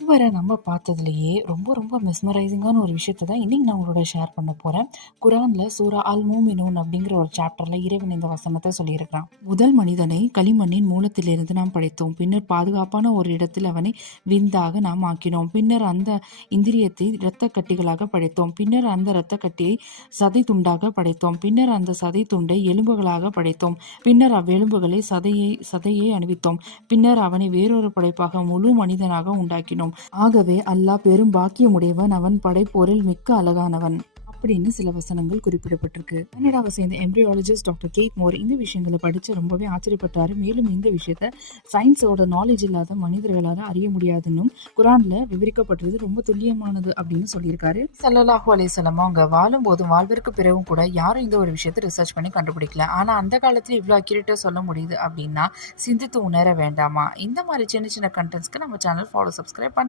இதுவரை நம்ம பார்த்ததுலயே ரொம்ப ரொம்ப மெஸ்மரைசிங்கான ஒரு விஷயத்த தான் இன்னைக்கு நான் உங்களோட ஷேர் பண்ண போறேன். குரான்ல சூரா அல் மூமினூன் அப்படிங்கிற ஒரு சாப்டர்ல இறைவன் இந்த வசனத்தை சொல்லியிருக்கிறான். முதல் மனிதனை களிமண்ணின் மூலத்திலிருந்து நாம் படைத்தோம். பின்னர் பாதுகாப்பான ஒரு இடத்தில் அவனை விந்தாக நாம் ஆக்கினோம். பின்னர் அந்த இந்திரியத்தை இரத்த கட்டிகளாக படைத்தோம். பின்னர் அந்த இரத்த கட்டியை சதை துண்டாக படைத்தோம். பின்னர் அந்த சதை துண்டை எலும்புகளாக படைத்தோம். பின்னர் அவ்வெலும்புகளை சதையை அணிவித்தோம். பின்னர் அவனை வேறொரு படைப்பாக முழு மனிதனாக உண்டாக்கினோம். ஆகவே அல்லாஹ் பெரும் பாக்கியமுடையவன், அவன் படைப்போரில் மிக்க அழகானவன் அப்படின்னு சில வசனங்கள் குறிப்பிடப்பட்டிருக்கு. கனடாவை சேர்ந்த எம்ப்ரியாலஜிஸ்ட் டாக்டர் கேட் மோர் இந்த விஷயங்களை படிச்சு ரொம்பவே ஆச்சரியப்பட்டாரு. மேலும் இந்த விஷயத்த சயின்ஸோட நாலேஜ் இல்லாத மனிதர்களால அறிய முடியாதுன்னு குரான்ல விவரிக்கப்பட்டது ரொம்ப துல்லியமானது அப்படின்னு சொல்லியிருக்காரு. ஸல்லல்லாஹு அலைஹி வஸல்லம் அவங்க வாழும் போதும் வாழ்விற்கு பிறகும் கூட யாரும் இந்த ஒரு விஷயத்தை ரிசர்ச் பண்ணி கண்டுபிடிக்கல. ஆனா அந்த காலத்துல இவ்வளவு அக்யூரேட்டா சொல்ல முடியுது அப்படின்னா சிந்தித்து உணர வேண்டாமா? இந்த மாதிரி சின்ன சின்ன கண்டென்ட்ஸ்க்கு நம்ம சேனல் ஃபாலோ சப்ஸ்கிரைப்